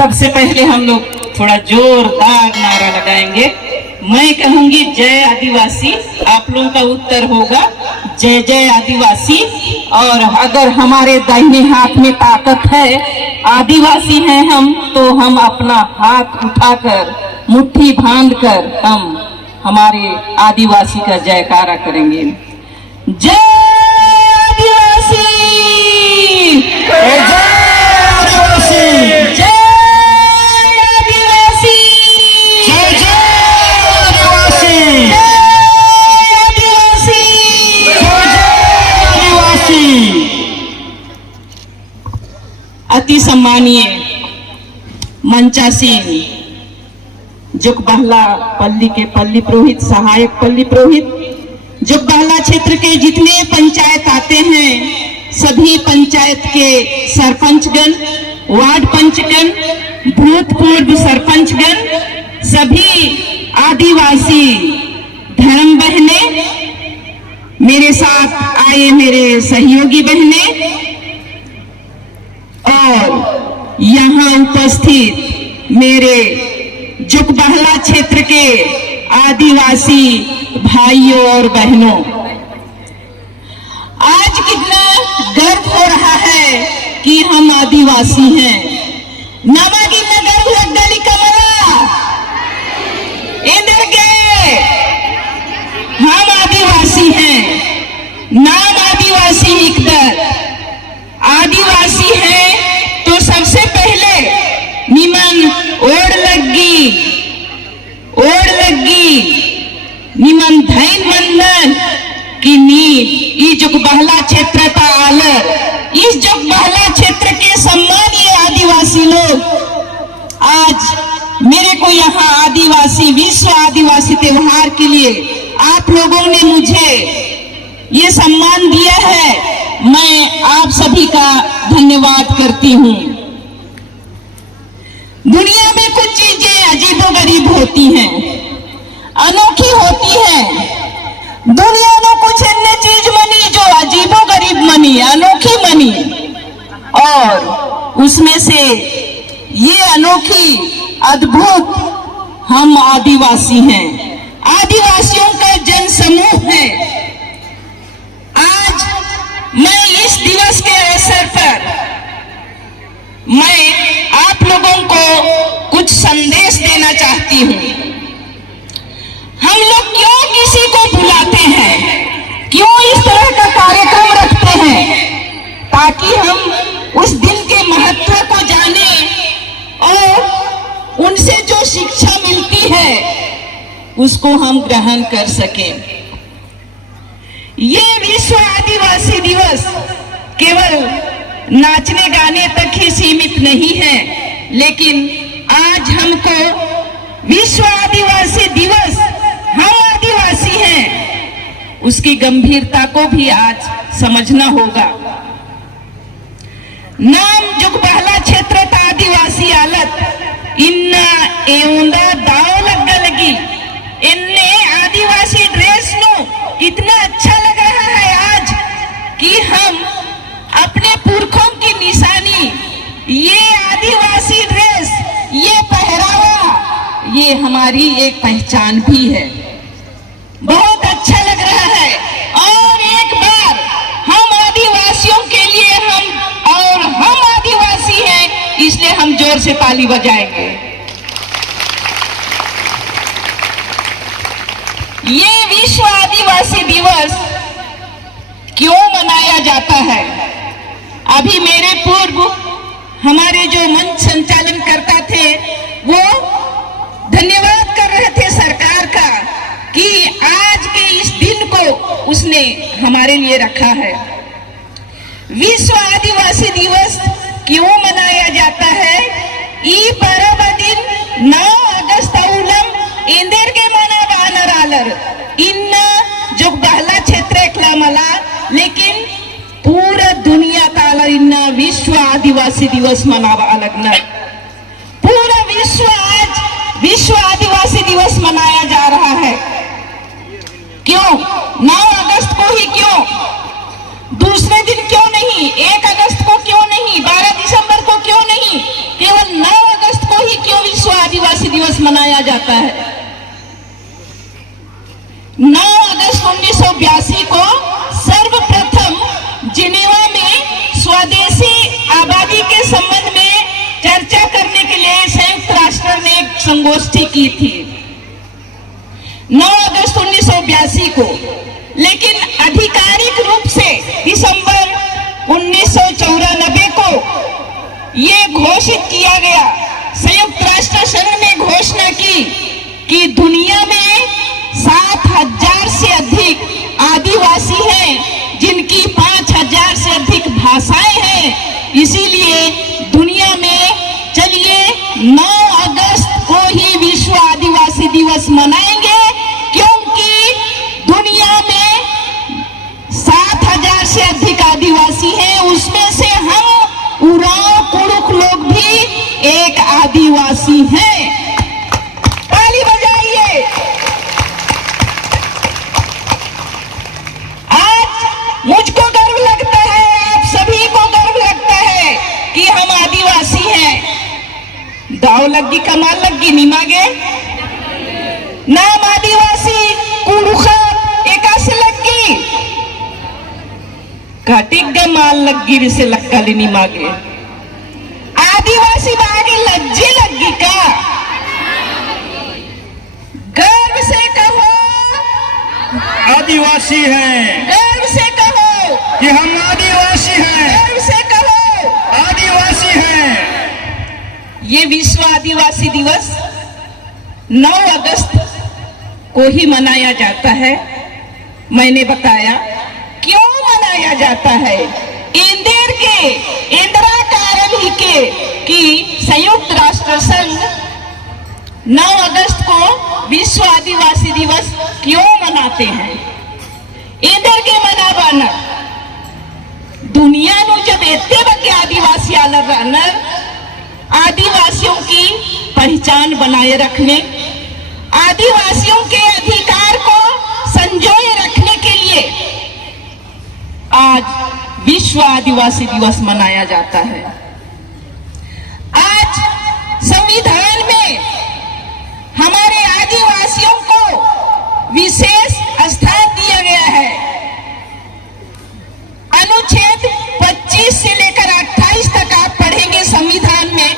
सबसे पहले हम लोग थोड़ा जोरदार नारा लगाएंगे। मैं कहूंगी जय आदिवासी, आप लोगों का उत्तर होगा जय जय आदिवासी। और अगर हमारे दाहिने हाथ में ताकत है, आदिवासी हैं हम, तो हम अपना हाथ उठाकर मुट्ठी बांधकर हम हमारे आदिवासी का जयकारा करेंगे। जय आदिवासी, जय आदिवासी, जय आदिवासी, जय जय आदिवासी, जय आदिवासी, जय जय आदिवासी। अति सम्मानीय मंचासीन जुगबहला पल्ली के पल्ली पुरोहित, सहायक पल्ली पुरोहित, जुगबहला क्षेत्र के जितने पंचायत आते हैं, सभी पंचायत के सरपंचगण, वार्ड पंचगण, भूतपूर्व सरपंचगण, सभी आदिवासी धर्म बहने, मेरे साथ आए मेरे सहयोगी बहने और यहाँ उपस्थित मेरे जुगबहला क्षेत्र के आदिवासी भाइयों और बहनों, आज कितना गर्व हो रहा है कि हम आदिवासी हैं। नमागी में गर्व लगदाली कमला इधर के हम आदिवासी हैं, नाम आदिवासी इकदर आदिवासी हैं। तो सबसे पहले निमन ओढ़ लगी निमन धैन मंदन की नींद ई जुगबहला क्षेत्र का आलर। इस जुगबहला क्षेत्र के सम्मानीय आदिवासी लोग, आज मेरे को यहाँ आदिवासी विश्व आदिवासी त्योहार के लिए आप लोगों ने मुझे ये सम्मान दिया है, मैं आप सभी का धन्यवाद करती हूँ। दुनिया में कुछ चीजें अजीबोगरीब होती हैं, अनोखी होती हैं। दुनिया में कुछ अन्य चीज मनी जो अजीबोगरीब मनी, अनोखी मनी, और उसमें से ये अनोखी अद्भुत हम आदिवासी हैं। आदिवासियों का जन समूह है। आज मैं इस दिवस के अवसर पर मैं आप लोगों को कुछ संदेश देना चाहती हूँ। हम लोग क्यों किसी को बुलाते हैं, क्यों इस तरह का कार्यक्रम रखते हैं, ताकि हम उस दिन के महत्व को जाने और उनसे जो शिक्षा मिलती है उसको हम ग्रहण कर सकें। ये विश्व आदिवासी दिवस केवल नाचने गाने तक ही सीमित नहीं है, लेकिन आज हमको विश्व आदिवासी दिवस, हम आदिवासी हैं, उसकी गंभीरता को भी आज समझना होगा। नाम जुगबहला क्षेत्र का आदिवासी आलत इन्ना एउंदा दाव लगी, इन्ने आदिवासी ड्रेस नो इतना अच्छा लग रहा है आज कि हम अपने पुरखों की निशानी, ये आदिवासी ड्रेस, ये पहरावा, ये हमारी एक पहचान भी है। बहुत अच्छा लग रहा है। और एक बार हम आदिवासियों के लिए हम आदिवासी हैं, इसलिए हम जोर से ताली बजाएंगे। ये विश्व आदिवासी दिवस क्यों मनाया जाता है? अभी मेरे पूर्व हमारे जो मंच संचालन करता थे वो धन्यवाद कर रहे थे सरकार का कि आज के इस दिन को उसने हमारे लिए रखा है। विश्व आदिवासी दिवस क्यों मनाया जाता है? ई पर्व दिन 9 अगस्त उलम इंदेर के मना बानर आलर इन्ना जुगबहला क्षेत्र एकला मला, लेकिन पूरा दुनिया ताला इन्ना विश्व आदिवासी दिवस मनावा अलग न। पूरा विश्व आज विश्व आदिवासी दिवस मनाया जा रहा है। क्यों 9 अगस्त को ही क्यों? दूसरे दिन क्यों नहीं? 1 अगस्त को क्यों नहीं? 12 दिसंबर को क्यों नहीं? केवल 9 अगस्त दिवस मनाया जाता है। 9 अगस्त 1982 को सर्वप्रथम जिनेवा में स्वदेशी आबादी के संबंध में चर्चा करने के लिए संयुक्त राष्ट्र ने एक संगोष्ठी की थी 9 अगस्त 1982 को, लेकिन आधिकारिक रूप से दिसंबर 1994 को ये घोषित किया गया। संयुक्त राष्ट्र संघ ने घोषणा की कि दुनिया में 7,000 से अधिक आदिवासी हैं, जिनकी 5,000 से अधिक भाषाएं हैं। इसीलिए दुनिया में चलिए 9 अगस्त को ही विश्व आदिवासी दिवस मनाएंगे, क्योंकि दुनिया में 7,000 से अधिक आदिवासी हैं, उसमें से हम उरांव कुड़ुक लोग भी एक आदिवासी हैं। ताली बजाइए। आज मुझको गर्व लगता है, आप सभी को गर्व लगता है कि हम आदिवासी हैं। दाव लग्गी कमाल लग्गी निमागे नाम आदिवासी कुड़ुखा एकास लग्गी घटिक माल लग्गी से लक्का लेनी मागे आदिवासी बागे लज्जे लग्गी का। गर्व से कहो आदिवासी हैं, गर्व से कहो कि हम आदिवासी हैं, गर्व से कहो आदिवासी हैं। ये विश्व आदिवासी दिवस 9 अगस्त को ही मनाया जाता है। मैंने बताया क्यों मनाया जाता है। इंदिरा कारण ही के कि संयुक्त राष्ट्र संघ 9 अगस्त को विश्व आदिवासी दिवस क्यों मनाते हैं। इंदर के मनावाना दुनिया नु जब इतने बगे आदिवासी आलर रहनर आदिवासियों की पहचान बनाए रखने, आदिवासियों के अधिकार को संजोए रखने के लिए आज विश्व आदिवासी दिवस मनाया जाता है। आज संविधान में हमारे आदिवासियों को विशेष स्थान दिया गया है। अनुच्छेद 25 से लेकर 28 तक आप पढ़ेंगे संविधान में,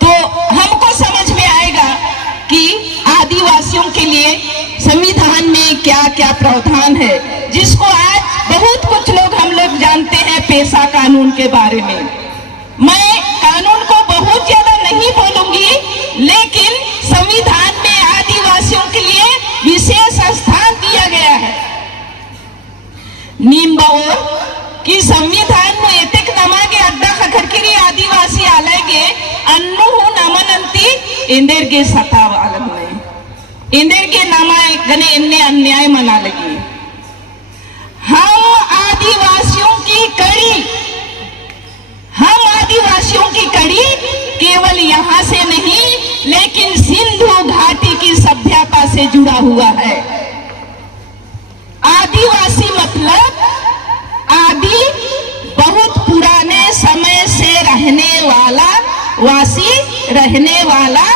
तो हमको समझ में आएगा कि आदिवासियों के लिए संविधान में क्या क्या प्रावधान है, जिसको आज बहुत कुछ लोग हम लोग जानते हैं पेशा कानून के बारे में। मैं कानून को बहुत ज्यादा नहीं बोलूंगी, लेकिन संविधान में आदिवासियों के लिए विशेष स्थान दिया गया है। निम्बाओर कि संविधान में एतेक नमागे अड्डा खखरकिरी आदिवासी आलेगे अन्नु नमनंती इंदेर के सताव अलग में इंदेर के नामाए गने इन्ने अन्याय मना लगी। हम आदिवासियों की कड़ी केवल यहाँ से नहीं, लेकिन सिंधु घाटी की सभ्यता से जुड़ा हुआ है। आदिवासी मतलब आदि बहुत पुराने समय से रहने वाला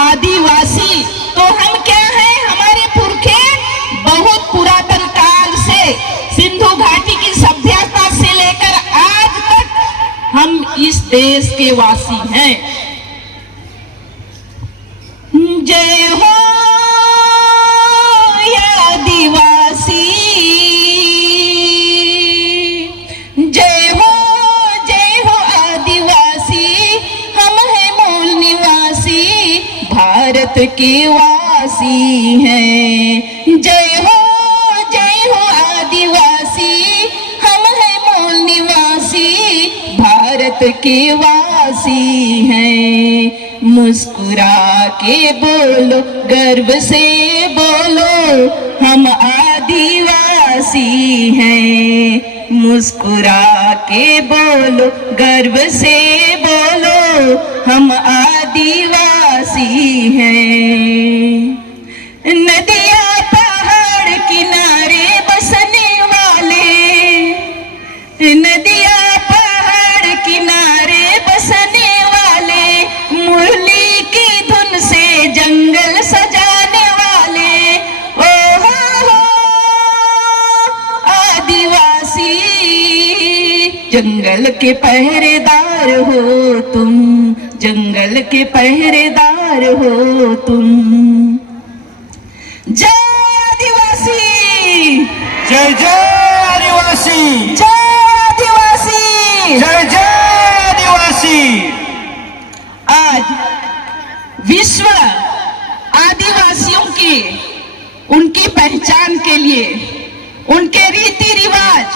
आदिवासी। तो हम क्या हैं, हमारे पुरखे बहुत पुरातन काल से सिंधु घाटी की सभ्यता से लेकर आज तक हम इस देश के वासी हैं। जय हो आदिवासी, जय हो आदिवासी, हम हैं मूल निवासी, भारत के वासी हैं। जय हो आदिवासी, हम हैं मूल निवासी, भारत के वासी हैं। मुस्कुरा के बोलो, गर्व से बोलो, हम आदिवासी हैं। मुस्कुरा के बोलो, गर्व से बोलो, हम आदिवासी हैं। नदिया पहाड़ किनारे बसने वाले, नदिया पहाड़ किनारे बसने वाले, मुरली के जंगल के पहरेदार हो तुम, जंगल के पहरेदार हो तुम। जय आदिवासी, जय जय आदिवासी, जय आदिवासी, जय जय आदिवासी। आज विश्व आदिवासियों की उनकी पहचान के लिए, उनके रीति रिवाज,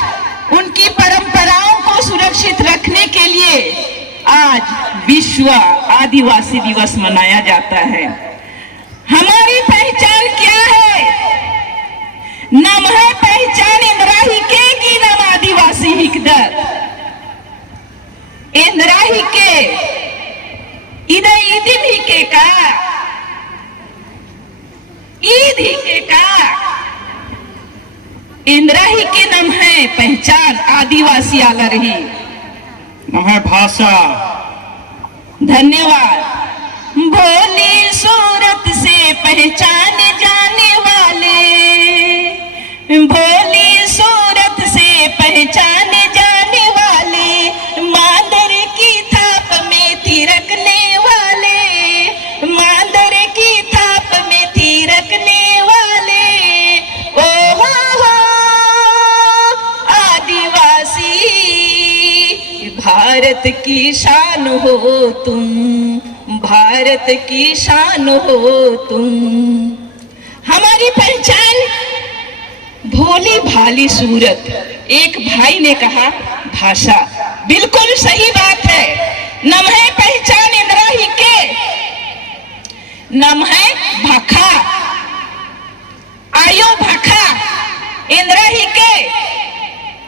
उनकी परंपराओं को सुरक्षित रखने के लिए आज विश्व आदिवासी दिवस मनाया जाता है। हमारी पहचान क्या है? नम है पहचान इंद्राही के की नम आदिवासी हिकदर। इंद्राही के इधर ईदिम ही के का, ईद ही के का। इंद्राही के नाम है पहचान आदिवासी आला रही। नाम है भाषा। धन्यवाद। भोली सूरत से पहचाने जाने वाले, भोली सूरत से पहचाने जाने वाले, मादर की थाप में थिरकने वाले, मादर की थाप में थिरकने वाले। ओ हो आदिवासी, भारत की शान हो तुम, भारत की शान हो तुम। हमारी पहचान भोली भाली सूरत। एक भाई ने कहा भाषा, बिल्कुल सही बात है। नम है पहचान इंद्राही के, नम है भाखा, आयो भाखा इंद्राही के।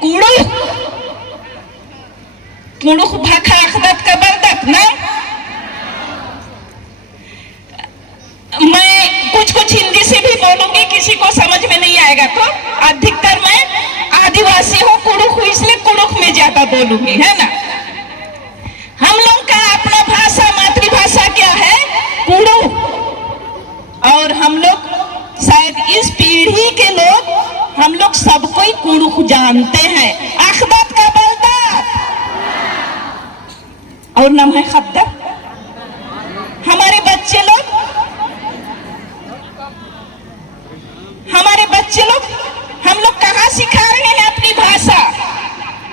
कुड़ुख, कुड़ुख भाखा अखदत का बरदत ना। मैं कुछ कुछ हिंदी से भी बोलूंगी, किसी को समझ में नहीं आएगा तो अधिकतर मैं आदिवासी हूँ, कुड़ुख हूँ, इसलिए कुड़ुख में ज्यादा बोलूंगी, है ना। हम लोग का अपना भाषा, मातृभाषा क्या है? कुड़ुख। और हम लोग शायद इस पीढ़ी के लोग, हम लोग सब कोई कुड़ुख जानते हैं। अखदत का बलदात और नाम है खद्दर। हमारे बच्चे लोग, हमारे बच्चे लोग, हम लोग कहाँ सिखा रहे हैं अपनी भाषा?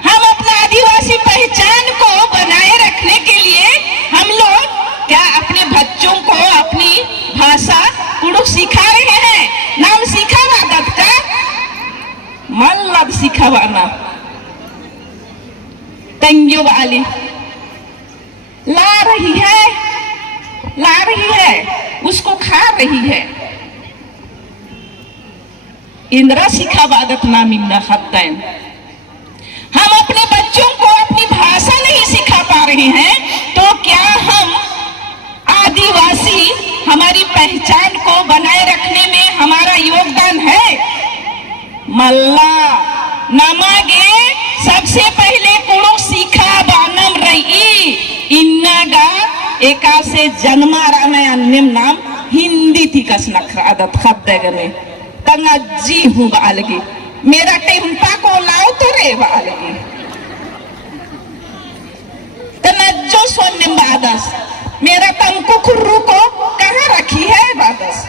हम अपना आदिवासी पहचान को बनाए रखने के लिए हम लोग क्या अपने बच्चों को अपनी भाषा कुड़ुख सिखा रहे हैं? नाम सीखा वादत का मल्लब सिखावाना तंग्यो वाली ला रही है, ला रही है, उसको खा रही है। इंद्रा सिखा वादत नाम इन्ना खत्तैन। हम अपने बच्चों को अपनी भाषा नहीं सिखा पा रहे हैं, तो क्या हम आदिवासी हमारी पहचान को बनाए रखने में हमारा योगदान है? मल्ला नमागे सबसे पहले कुड़ुख सीखा बानम रही इन्नागा एका से जन्मा रहा निम नाम हिंदी थी कस आदत खद्देग में तंगाजी हूँ बालगी। मेरा टेम्पा को लाओ तो रे बालगी तनज्जो सोने बादस। मेरा तंकु खुर्रू को कहाँ रखी है बादस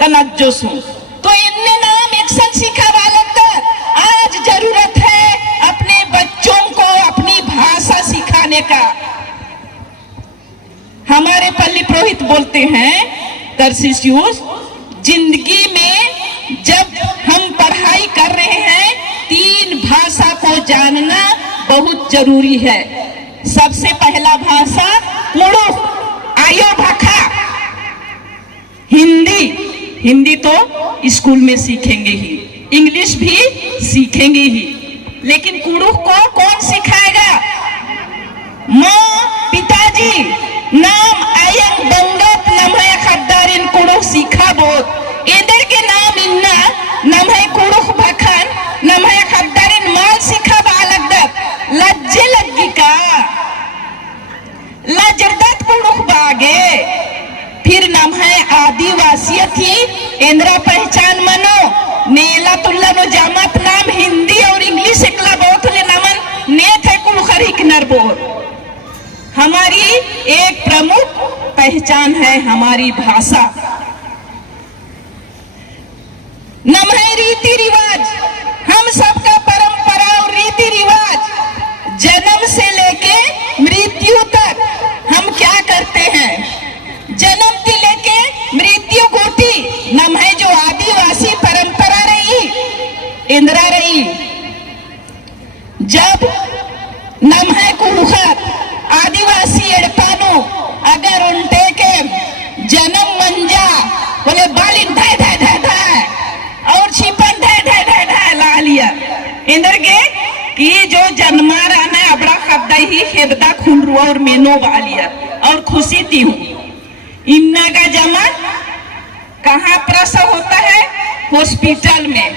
तनज्जो सु। तो इनने नाम एक सन सीखा बालक। आज जरूरत है अपने बच्चों को अपनी भाषा सिखाने का। हमारे पल्ली पुरोहित बोलते हैं तरसिस्यूस, जिंदगी में जब हम पढ़ाई कर रहे हैं 3 भाषा को जानना बहुत जरूरी है। सबसे पहला भाषा कुड़ुख, आयो भाखा, हिंदी। हिंदी तो स्कूल में सीखेंगे ही, इंग्लिश भी सीखेंगे ही, लेकिन कुड़ुख को कौन सिखाएगा? माँ, पिताजी। नाम आयंग बंगत नमय खद्दारिन कुड़ुख सीखा बोत। इधर के नाम इन्ना नमय कुड़ुख भखन नमय खद्दारिन माल सीखा बालक दत। लज्जे लगी का लजरदत कुड़ुख बागे। फिर नाम है आदिवासी थी इंद्रा पहचान मनो नेला तुल्ला नो जामत नाम हिंदी और इंग्लिश एकला बहुत ले नमन ने थे कुड़ुखरिक किन्नर बोर। हमारी एक प्रमुख पहचान है हमारी भाषा। नमः रीति रिवाज, हम सबका परंपरा और रीति रिवाज जन्म से लेके मृत्यु तक हम क्या करते हैं। जन्म से लेके मृत्यु कोटि नमः जो आदिवासी परंपरा रही, इंदिरा रही। जब नमः कुरुखर आदिवासी एड़पानो अगर उनटे के जन्म मंजा बोले बालिन धाय धाय धाय धाय और छिपन धाय धाय धाय धाय ला लिया इंदर के कि जो जन्मा रहना अबड़ा खब्दा ही खेददा खुल रुआ और मेनो वालिया और खुशी थी हूँ। इन्ना का जमा कहाँ प्रसव होता है? हॉस्पिटल में।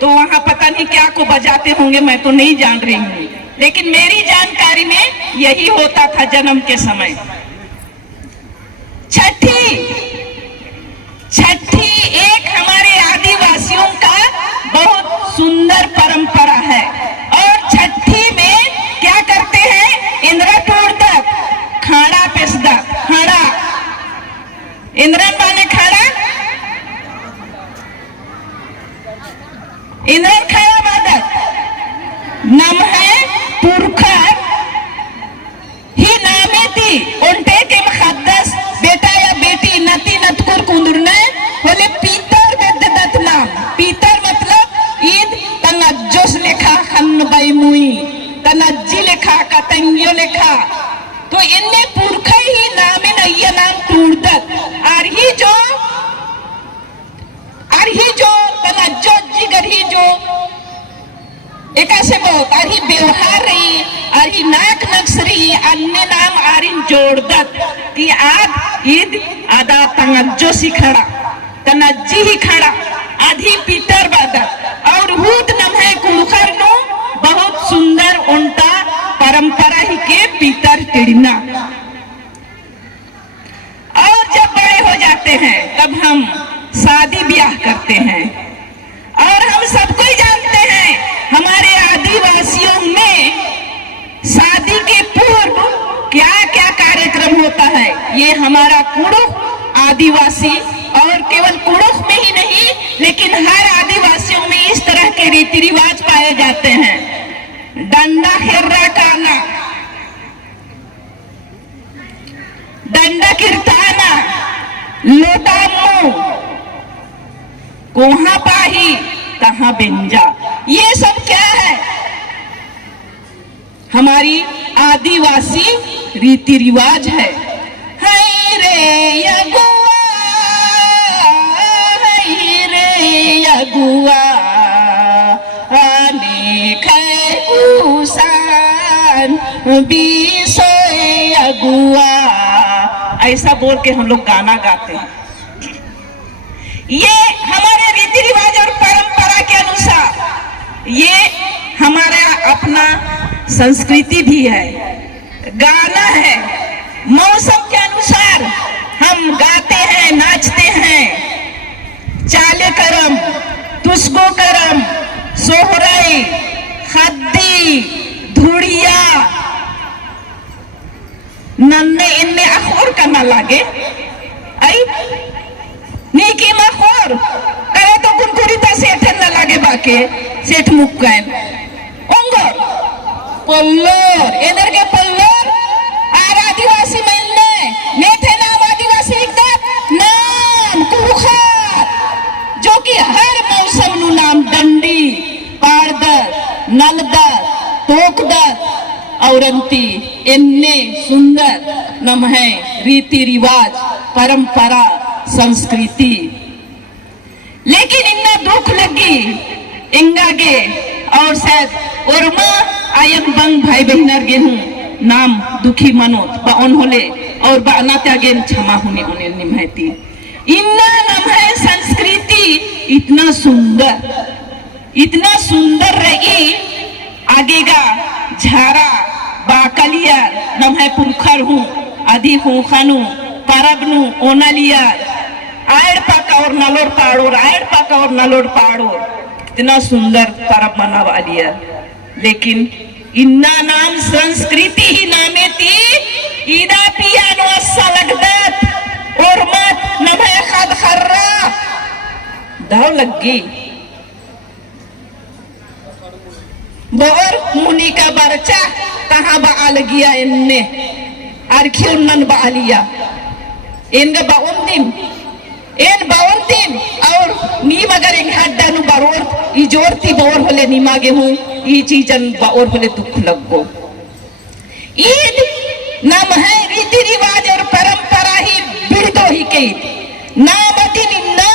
तो वहां पता नहीं क्या को बजाते होंगे, मैं तो नहीं जान रही हूँ, लेकिन मेरी जानकारी में यही होता था जन्म के समय। छठी एक हमारे आदिवासियों का बहुत सुंदर परंपरा है। और छठी में क्या करते हैं? इंद्रा तोड़ता, खाड़ा पेसदा, खाड़ा इंद्रन माने खाड़ा, इंद्रन खाड़ा बादक नम है पुरखर ही नामे थी उनटे के मुकद्दस बेटा या बेटी नती नतकुर कुंदुरने बोले पीतर बेददत नाम। पीतर मतलब ईद तनज्जुस लेखा खन बाई मुई तनज्जी लेखा कतंगियो लेखा। तो इनने पुरखा ही नामे नैया नाम टूटत आरही जो तनज्जो जिगर ही जो एका से बहुत आरही व्यवहार रही आरही नाक नक्सरी अन्य नाम आरिन जोड़दत कि आद ईद आदा तंगज्जो सी खड़ा तनज्जी ही खड़ा आधी पीतर बादत और हूद नमः कुलखर नो बहुत सुंदर उनका परंपरा ही के पीतर टिड़ना। और जब बड़े हो जाते हैं तब हम शादी ब्याह करते हैं। और हम सबको ही जानते हैं हमारे आदिवासियों में शादी के पूर्व क्या क्या कार्यक्रम होता है। ये हमारा कुड़ुख आदिवासी और केवल कुड़ुख में ही नहीं लेकिन हर आदिवासियों में इस तरह के रीति रिवाज पाए जाते हैं। डंडा खेर्रा काना, डंडा किरताना, लोटा मुंह, कोहा पाही तहा बेंजा, ये सब क्या है? हमारी आदिवासी रीति रिवाज है। हाय रे यगुआ, हाय रे यगुआ, आने खाए उसान बीसो यगुआ, ऐसा बोल के हम लोग गाना गाते हैं। ये हमारे रीति रिवाज और परंपरा के अनुसार ये हमारा अपना संस्कृति भी है, गाना है। मौसम के अनुसार हम गाते हैं, नाचते हैं। चाले करम, तुस्को करम, सोहराई, हद्दी, धुड़िया, नन्ने इन्ने अखोर करना लागे आई नीकी मखोर करे तो कुनकुरीता सेठ न लागे बाके सेठ मुक्कन ओंगोर पल्लोर इधर के पल्लोर आर आदिवासी महीने मेथे नाम आदिवासी विकत नाम कुरुखार जो कि हर मौसम नु नाम डंडी पाड़दर नलदर तोकदर औरंती इन्ने सुंदर नम है रीति रिवाज परंपरा संस्कृति। लेकिन इन्ना दुख लगी इंगागे और शायद उर्मा आयन बंग भाई बहनर गेहूं नाम दुखी मनोत बाउन होले और बाना त्यागेन क्षमा होने उन्हें निभाती। इन्ना नम है संस्कृति इतना सुंदर रही आगेगा झारा बाकलियार नम है पुरखर हूँ आदि हूँ खानू परबनु ओनलियार आयड़ पाका और नलोड़ पाड़ोर आयड़ पाका और नलोड़ पाड़ोर इतना सुंदर परब मना वालिया। लेकिन इन्ना नाम संस्कृती ही नामेती ईदा पियानो अस्सा लगदत और मत नमय खद खर्रा दाव लगी बोर मुनि का बरचा तहां बाल गया इनने अर्ख्युन्नन बालिया इनका बाउंदिन इन बाउंदिन और नी मगर इन हड्डानु बारोर ई जोरती बोर होले नी मागे हूं ई चीजन बाओर होले दुख लगो ईद नाम है रीति रिवाज और परंपरा ही बिरदो ही के नाम दिनिन्ना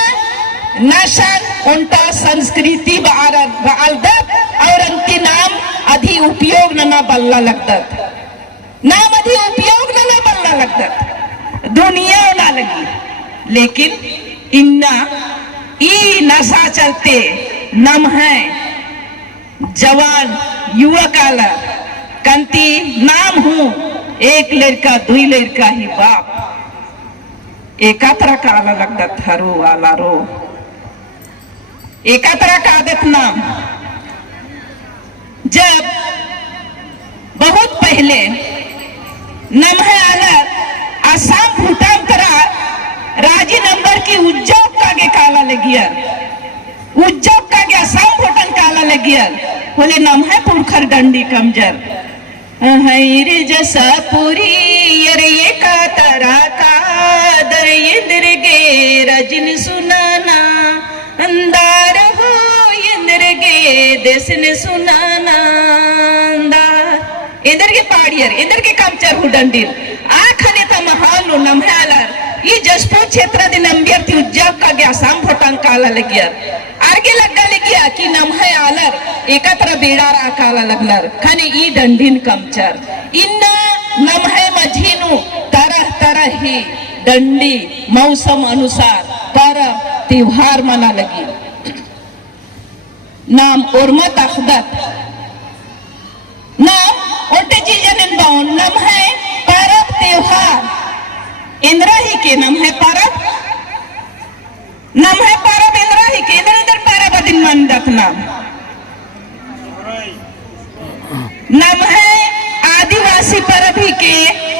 नशन उनका संस्कृति बालदत और अंति नाम अधि उपयोग न बल्ला लगदत नाम अधि उपयोग न बल्ला लगदत दुनिया ना लगी लेकिन इन्ना ई नशा चलते नम है जवान युवक आला कंती नाम हूं एक लड़का दुई लड़का ही बाप एकात्रा का आला लगदत हरो आला रो एकात्रा का आदत नाम जब बहुत पहले नमहे अलग आसाम भूटान करा राजी नंबर की उज्जौक का गे काला लगिया उज्जौक का गे आसाम भूटान काला लगिया बोले नमहे पुरखर डंडी कमजर हईर जसा पुरी अरे ये का तरा का दर इंद्र गे रजन सुनाना अंदार हो इंद्र गे देशन सुनाना इंद्र के पाड़ियर इंद्र के कमचर हु डंडीर आखने ता महान नो नमहालर ये जसपुर क्षेत्र दिन अंबियर थी उज्जैन का गया आसाम भूटान काला लगिया आगे लगा लगिया कि नमहे आलर एकत्र बेड़ारा काला लगनर खाने ई डंडीन कमचर इन्ना नमहे मझीनु तरह तरह ही डंडी मौसम अनुसार तरह त्योहार मना लगी नाम उर्मत अखदत नाम ओटे चीजन बाउन नम है परब त्योहार इंद्रा ही के नम है परब इंद्रा ही के इधर इधर परब दिन मंदत नम है आदिवासी परब ही के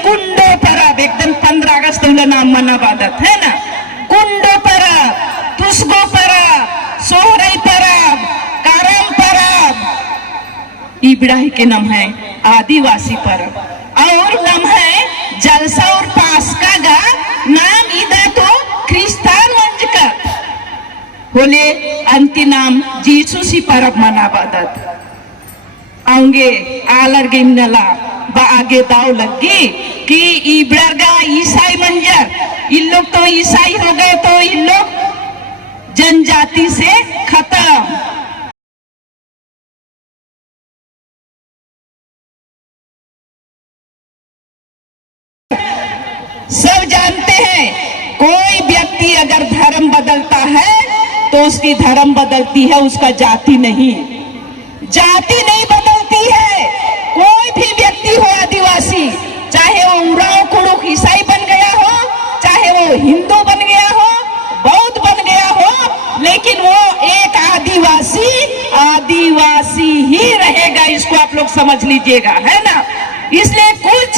कुंडो परब एकदम 15 अगस्त नाम मना बादत है ना कुंडो परब तुसगो परब सोहरई परब करम परब इब्राही के नाम है आदिवासी परब और नाम है जलसा और पास्का का नाम इधर तो क्रिस्तान वंश का बोले अंतिम नाम जीसुसी परब मना बादत आऊंगे आलर गिमनला बा आगे दाव लगी कि इब्रागा ईसाई मंजर इन लोग तो ईसाई हो गए तो इन लोग जनजाति से खत्म सब जानते हैं कोई व्यक्ति अगर धर्म बदलता है तो उसकी धर्म बदलती है उसका जाति नहीं बदलती है कोई भी व्यक्ति हो आदिवासी चाहे वो उराव कुड़ुक ईसाई बन गया हो चाहे वो हिंदू बन गया हो बौद्ध बन गया हो लेकिन वो एक आदिवासी ही रहेगा इसको आप लोग समझ लीजिएगा है ना इसलिए कुछ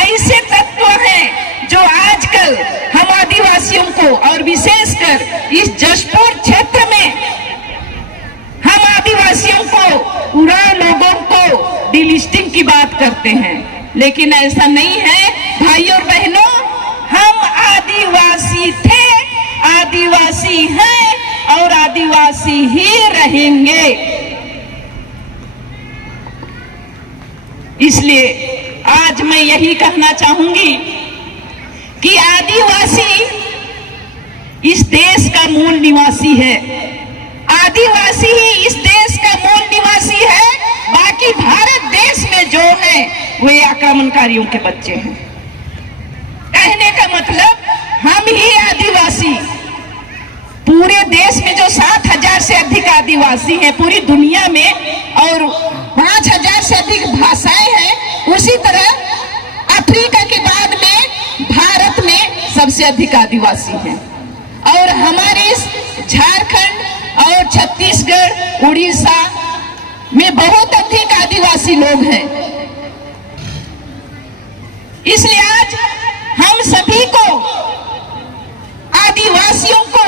ऐसे तत्व हैं जो आजकल हम आदिवासियों को और विशेषकर इस जशपुर क्षेत्र में हम आदिवासियों को उराव लोगों को डिलिस्टिंग की बात करते हैं लेकिन ऐसा नहीं है भाई और बहनों हम आदिवासी थे आदिवासी हैं और आदिवासी ही रहेंगे इसलिए आज मैं यही कहना चाहूंगी कि आदिवासी इस देश का मूल निवासी है आदिवासी ही इस देश का मूल निवासी है बाकी भारत देश में जो है वे आक्रमणकारियों के बच्चे हैं कहने का मतलब हम ही आदिवासी पूरे देश में जो 7,000 से अधिक आदिवासी हैं पूरी दुनिया में और 5,000 से अधिक भाषाएं हैं उसी तरह अफ्रीका के बाद में भारत में सबसे अधिक आदिवासी हैं और हमारे झारखंड और छत्तीसगढ़ उड़ीसा में बहुत अधिक आदिवासी लोग हैं। इसलिए आज हम सभी को, आदिवासियों को,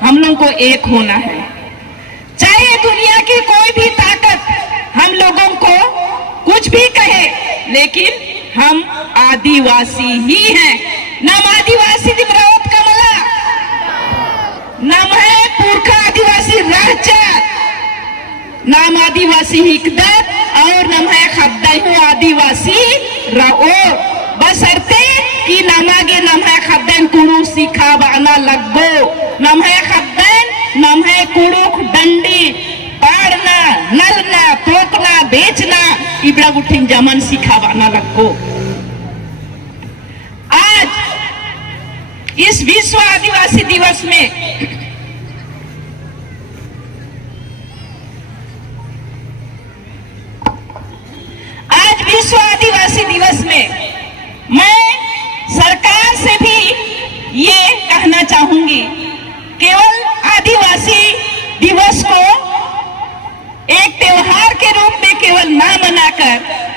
हम लोगों को एक होना है। चाहे दुनिया की कोई भी ताकत हम लोगों को कुछ भी कहे, लेकिन हम आदिवासी ही हैं। नाम आदिवासी दिमरावत कमला, नाम है पुरखा आदिवासी रहचा, नाम आदिवासी हिकदत और नाम है खद्दई आदिवासी रहो। बसरते कि नमागे नाम है खद्दन कुड़ू सीखा बाना लगो, नाम है खद्दन, नाम है कुड़ूख डंडी पाड़ना, नलना, तोकना, बेचना, इबड़ा गुठिन जमन सीखा बाना लगो। आज इस विश्व आदिवासी दिवस में विश्व आदिवासी दिवस में मैं सरकार से भी ये कहना चाहूंगी, केवल आदिवासी दिवस को एक त्योहार के रूप में केवल ना मनाकर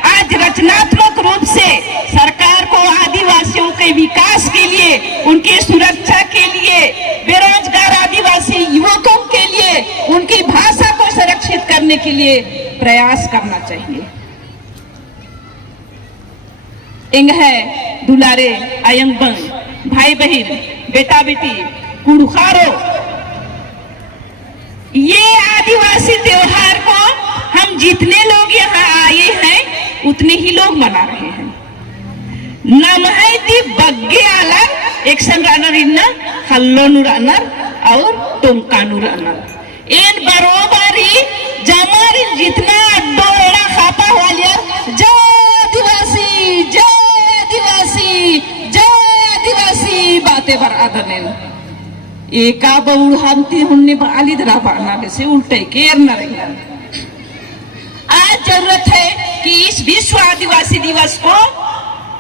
आज रचनात्मक रूप से सरकार को आदिवासियों के विकास के लिए, उनकी सुरक्षा के लिए, बेरोजगार आदिवासी युवकों के लिए, उनकी भाषा को संरक्षित करने के लिए प्रयास करना चाहिए। इंग है दुलारे आयंग बंग भाई बहन बेटा बेटी कुड़ुखारो, ये आदिवासी त्योहार को हम जितने लोग यहाँ आए हैं उतने ही लोग मना रहे हैं। नमहैती बग्गे आलर एक सन रानर इन्ना हल्लोनु रानर और टोंकानु रानर इन बरोबरी जमारी जितना अड्डो एड़ा खापा वालिया बातें बर आदने एका बहु हमती हुन्ने बाली दरा बाना से उल्टे केर न रहेगा। आज जरूरत है कि इस विश्व आदिवासी दिवस को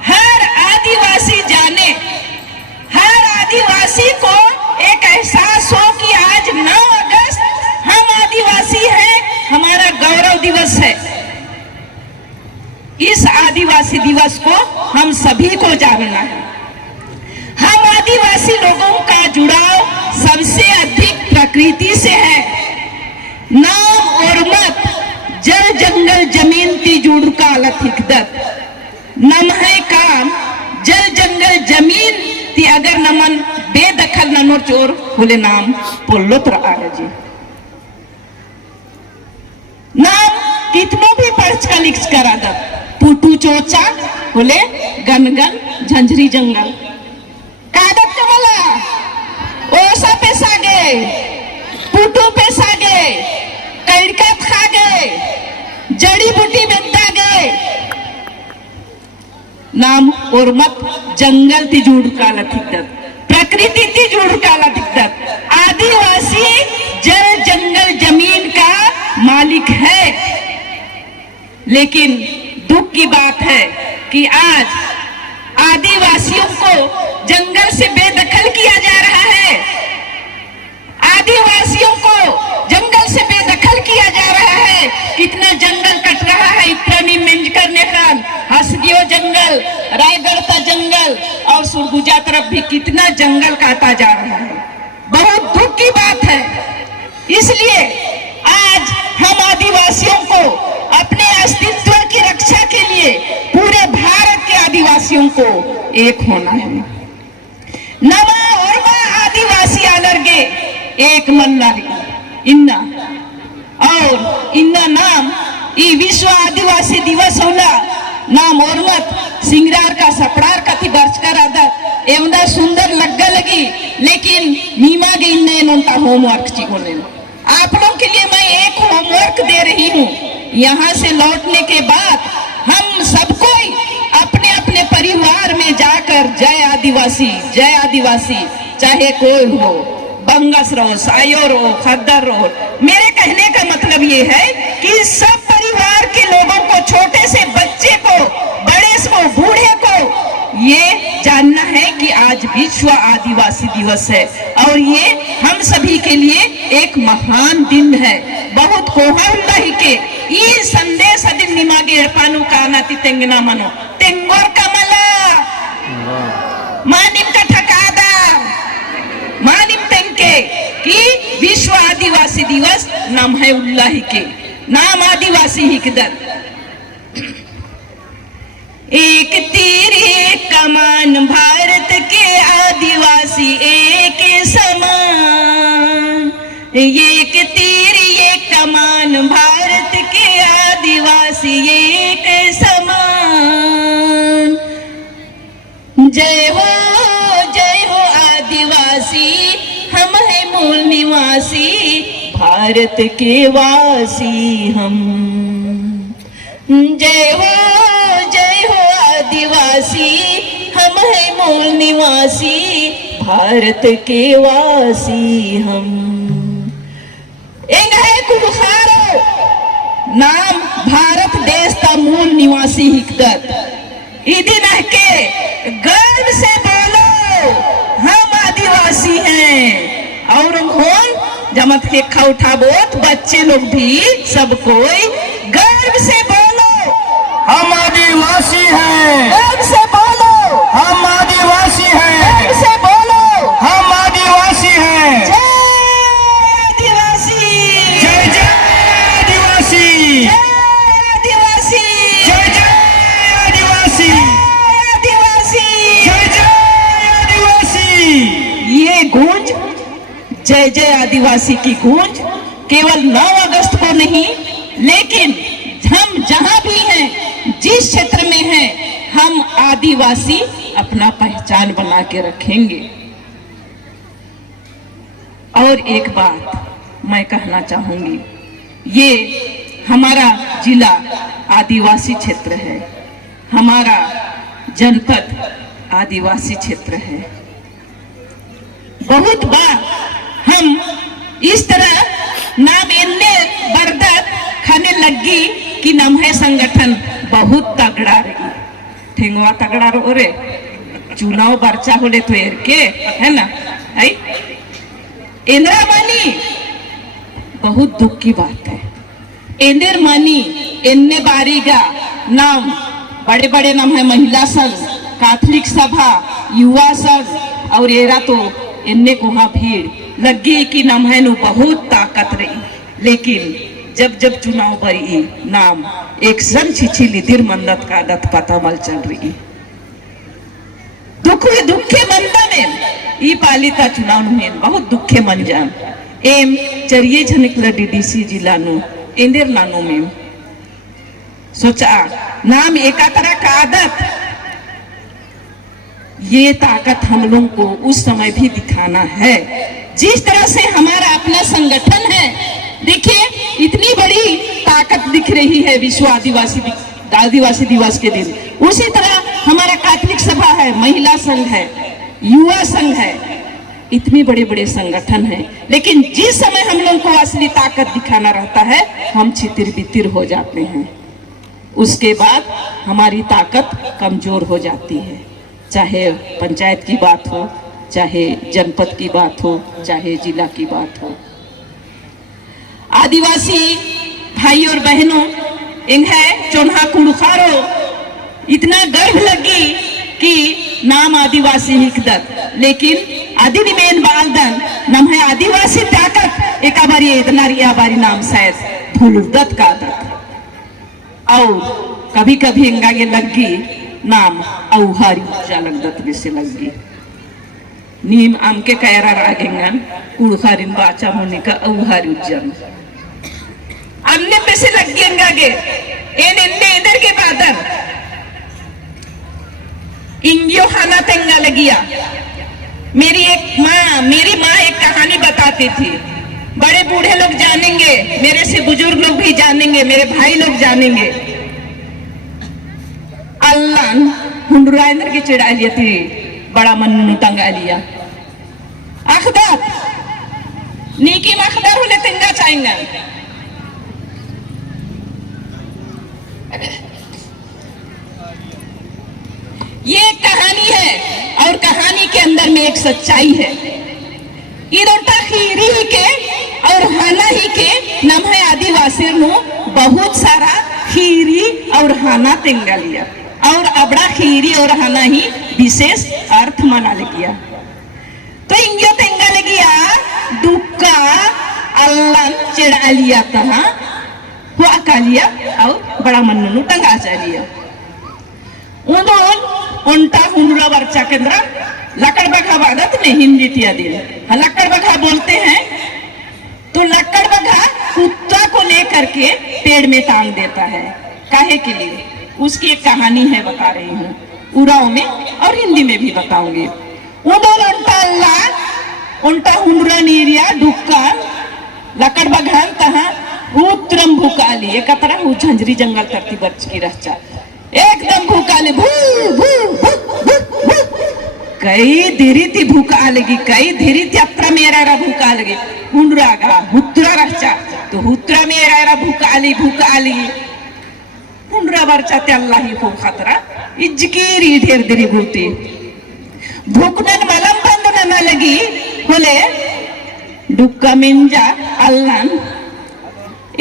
हर आदिवासी जाने, हर आदिवासी को एक एहसास हो कि आज 9 अगस्त हम आदिवासी हैं, हमारा गौरव दिवस है। इस आदिवासी दिवस को हम सभी को जानना है। हम आदिवासी लोगों का जुड़ाव सबसे अधिक प्रकृति से है। नाम और मत जल जंगल जमीन ती जुड़ का अलग हिकदत नम है काम जल जंगल जमीन ती अगर नमन बेदखल ननोर चोर बोले नाम पोल्लोत रहा है जी। नाम कितनों भी पढ़ का लिख करा द पुटू चोचा बोले गनगन झंझरी जंगल कागज कमला ओसा पे सागे पुटू पे सागे कैड़का खा गए जड़ी बूटी बेता गए नाम और मत जंगल ती जुड़ काला दिक्कत प्रकृति ती जुड़ काला दिक्कत आदिवासी जल जंगल जमीन का मालिक है। लेकिन दुख की बात है कि आज आदिवासियों को जंगल से बेदखल किया जा रहा है। आदिवासियों को जंगल से बेदखल किया जा रहा है। कितना जंगल कट रहा है, इतना भी मिंज करने का हसदियो जंगल, रायगढ़ का जंगल और सुरगुजा तरफ भी कितना जंगल काटा जा रहा है। बहुत दुख की बात है। इसलिए आज हम आदिवासियों को अपने अस्तित्व की रक्षा के लिए पूरे भारत के आदिवासियों को एक होना है। नवा और आदिवासी अलर्गे एक मन नारी इन्ना और इन्ना नाम ई विश्व आदिवासी दिवस होला नाम और मत सिंगरार का सपड़ार का थी बर्च कर आदत एवं सुंदर लग्गा लगी। लेकिन नीमा के इन्ने नोटा होमवर्क चिकोने आप लोग के लिए मैं एक होमवर्क दे रही हूँ। यहाँ से लौटने के बाद हम सबको अपने अपने परिवार में जाकर जय आदिवासी चाहे कोई हो, बंगस रहो, सायोर हो, खद्दर रहो। मेरे कहने का मतलब ये है कि सब परिवार के लोगों को, छोटे से बच्चे को, बड़े को, बूढ़े को ये जानना है कि आज विश्व आदिवासी दिवस है और ये हम सभी के लिए एक महान दिन है। बहुत होहल्ला के ಈ ಸಂದೇಶ दिन ನಿಮಗೆ ಹೇಳ್ಪಾನು ಕಾನತಿ ತೆಂಗಿನ ಮನು ತೆಂಗೋರ್ ಕಮಲ मानिम का ठकादा मानिम तेंके कि विश्व आदिवासी दिवस नाम है उल्लाही के नाम आदिवासी ही किधर एक तीर एक कमान भारत के आदिवासी एक समान एक तीर एक कमान भारत के आदिवासी एक समान जय हो आदिवासी हम है मूल निवासी भारत के वासी हम जय हो आदिवासी हम है मूल निवासी भारत के वासी हम एक है कुलखारो नाम भारत देश का मूल निवासी हिकदत इदिन के गर्व से बोलो हम आदिवासी हैं और कौन जमत के खौठा बोत बच्चे लोग भी सब कोई गर्व से बोलो हम आदिवासी हैं, गर्व से बोलो हम आदिवासी हैं, गर्व से बोलो हम आदिवासी हैं। जय आदिवासी जय जय आदिवासी, जय आदिवासी जय जय आदिवासी, आदिवासी जय जय आदिवासी। ये गूंज जय जय आदिवासी की गूंज केवल 9 अगस्त को नहीं लेकिन हम जहां भी हैं जिस क्षेत्र में हैं हम आदिवासी अपना पहचान बना के रखेंगे। और एक बात मैं कहना चाहूंगी ये हमारा जिला आदिवासी क्षेत्र है, हमारा जनपद आदिवासी क्षेत्र है। बहुत बार हम इस तरह नाम इन्ने बर्दत खाने लगी कि नाम है संगठन बहुत तगड़ा रही ठेंगवा तगड़ा रो रे चुनाव बर्चा होले तो एर के है ना है इंदिरा मानी बहुत दुख की बात है। इंदिरा मानी इन्ने बारीगा नाम बड़े बड़े नाम है महिला संघ कैथोलिक सभा युवा संघ और एरा तो इन्ने को वहां भीड़ लगी कि नाम है नो बहुत ताकत रही लेकिन जब जब चुनाव भरी नाम एक सन छिछिली दिर मंदत का आदत पता मल चल रही दुखे मनता में ई पालिका चुनाव में बहुत दुखे मन जान एम चरिए झनिकला डीडीसी जिला नु इंदिर नानो में सोचा नाम एका तरह का आदत ये ताकत हम लोग को उस समय भी दिखाना है जिस तरह से हमारा अपना संगठन है। देखिए इतनी बड़ी ताकत दिख रही है विश्व आदिवासी दिवस के दिन, उसी तरह हमारा कैथोलिक सभा है, महिला संघ है, युवा संघ है, इतने बड़े बड़े संगठन हैं लेकिन जिस समय हम लोग को असली ताकत दिखाना रहता है हम छितिर बितिर हो जाते हैं। उसके बाद हमारी ताकत कमजोर हो जाती है, चाहे पंचायत की बात हो, चाहे जनपद की बात हो, चाहे जिला की बात हो। आदिवासी भाई और बहनों इन्हें चोन्हा कुड़ुखारो इतना गर्व लगी कि नाम आदिवासी हिकदत लेकिन आदि मेन बालदन नाम है आदिवासी ताकत एक बारी इतना रिया बारी नाम शायद भूलदत का दत और कभी कभी इंगागे लगी नाम औहारी ऊर्जा लगदत से लगी नीम आम के कैरा रागेंगन उड़खारिन बाचा होने का औहारी उज्जन हमने पैसे लगी इंगागे इन्ने इधर के बादर इंगियो खाना तेंगा लगिया। मेरी माँ एक कहानी बताती थी, बड़े बूढ़े लोग जानेंगे, मेरे से बुजुर्ग लोग भी जानेंगे, मेरे भाई लोग जानेंगे। अल्लाह हुंडुरा इंदर की चिड़ा लिया थी बड़ा मन टंगा लिया अखदार नीकी मखदार होले तेंगा चाहेंगे। ये एक कहानी है और कहानी के अंदर में एक सच्चाई है। इदोटा खीरी ही के और हाना ही के नाम है आदिवासी नु बहुत सारा खीरी और हाना तेंगा लिया और अबड़ा खीरी और हाना ही विशेष अर्थ माना लिया। तो इंग्यो तेंगा लगिया दुक्का अल्लाह चढ़ा लिया तहा वो अकालिया और बड़ा मन्नू टंगा लिया उन्होंने उल्टा हुनरा वर्चा केंद्र लकड़ बखा बादत ने हिंदी तिया दिन लकड़ बखा बोलते हैं। तो लकड़ बखा कुत्ता को लेकर के पेड़ में टांग देता है काहे के लिए, उसकी एक कहानी है बता रही हूँ, उराव में और हिंदी में भी बताऊंगी। उल्टा हुनरा नीरिया डुक्का लकड़ बघान तहा उत्रम भूकाली एक तरह झंझरी जंगल करती बच की रहचा एकदम भूकाले भू भू भू भू भू कई धीरी थी भूका लगी कई धीरी थी अत्र मेरा भूका लगी हुनरा गा हुत्रा रहचा तो हुत्रा मेरा भूकाली हुनरा बरचा अल्लाह ही हो खतरा इज्जकीरी ढेर धीरी भूती भूकनन मलम बंद न लगी बोले डुक्का मिंजा अल्लाह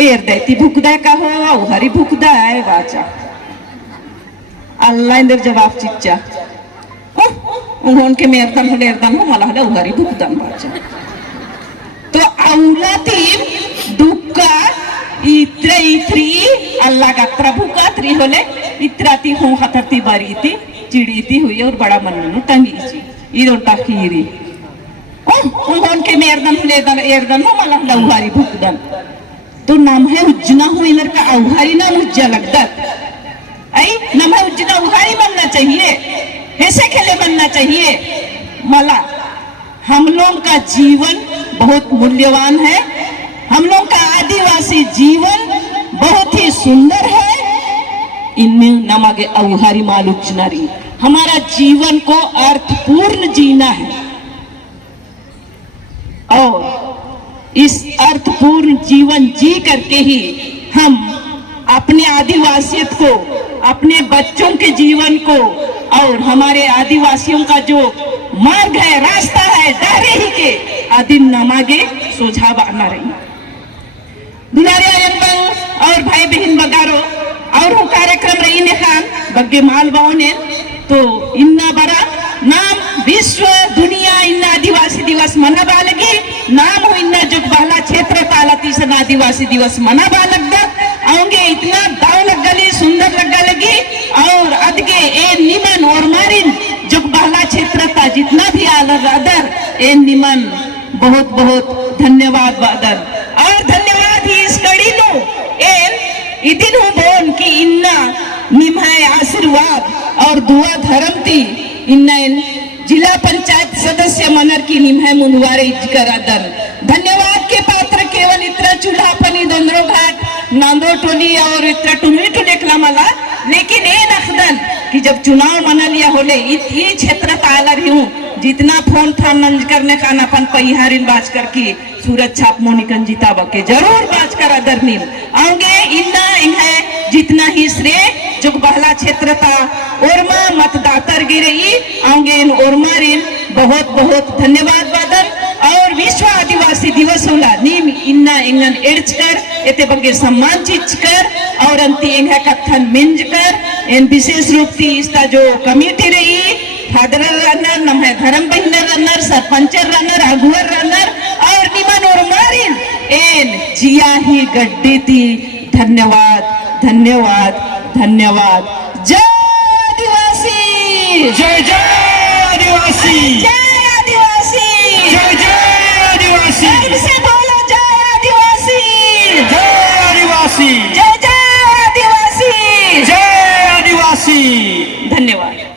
एर देती भूकदा का हो हरी भूकदा है वाचा अल्लाह इंदर जवाब चिच्चा उनके मेरदन हो मला हले उहारी भूकदन वाचा। तो औला तीन डुक्का इत्र इत्री अल्लाह का प्रभु का त्री होले इत्राती हो खतरती बारी थी चिड़ी थी हुई और बड़ा मन्नू टंगी ची इदोंटा खीरी उनके मेरदन एरदन हो मला हले उहारी भूकदन। तो नाम है उज्जना हो इनर का औहारी नाम उज्जा लगता आई नाम है उज्जना उहारी बनना चाहिए ऐसे खेले बनना चाहिए मला। हम लोग का जीवन बहुत मूल्यवान है, हम लोग का आदिवासी जीवन बहुत ही सुंदर है, इनमें नमगे औहारी मालुचनारी हमारा जीवन को अर्थपूर्ण जीना है और इस अर्थपूर्ण जीवन जी करके ही हम अपने आदिवासियत को अपने बच्चों के जीवन को और हमारे आदिवासियों का जो मार्ग है रास्ता है डारे ही के आदिम नमागे सुझाव आना रही दुलारे आयंबंग और भाई बहन बगारो और वो कार्यक्रम रही ने खान बग्गे मालवाओं ने तो इन्ना बड़ा नाम विश्व दुनिया इन्ना आदिवासी दिवस मनाबा लगी नाम हो इन्ना जो पहला क्षेत्र ताला तीसरा आदिवासी दिवस मनाबा लगता आऊंगे इतना दाव लग गली सुंदर लगा लगी और अदगे ए निमन और मारिन जो पहला क्षेत्र था जितना भी आलर अदर ए निमन बहुत बहुत धन्यवाद बादर और धन्यवाद ही इस कड़ी नो ए इदिन हूँ बोन की इन्ना निम्हाय आशीर्वाद और दुआ धर्म थी इन्ना जिला पंचायत सदस्य मनर की निम्हाय मुनवारे करादर धन्यवाद के पात्र केवल इतना चूल्हा पनी दोनों घाट नांदो टोली और इतना टुली टुले मला लेकिन ये नखदन कि जब चुनाव मना लिया होले ये क्षेत्र ताला रही हूँ जितना फोन था नंज करने का अपन पहिहारिन बाज करके सूरज छाप मोनिकन जीतावा के जरूर बाज कर अदरनीम आऊंगे इन्ना इन्हें जितना ही श्रेय जो बहला क्षेत्र था ओरमा मतदातर गिरई आऊंगे इन ओरमारिन बहुत बहुत धन्यवाद बादल और विश्व आदिवासी दिवस होला नीम इन्ना इंगन एड्च कर एते बग्गे सम्मान चीच कर और अंति इंगा कथन मिंज कर इन विशेष रूप से इसका जो कमेटी रही फादर रनर नम है धर्म बहिनर रनर सरपंच रनर अगुवर रनर और निमन और मारिन एन जिया ही गड्डी थी धन्यवाद धन्यवाद धन्यवाद जय आदिवासी जय जय आदिवासी।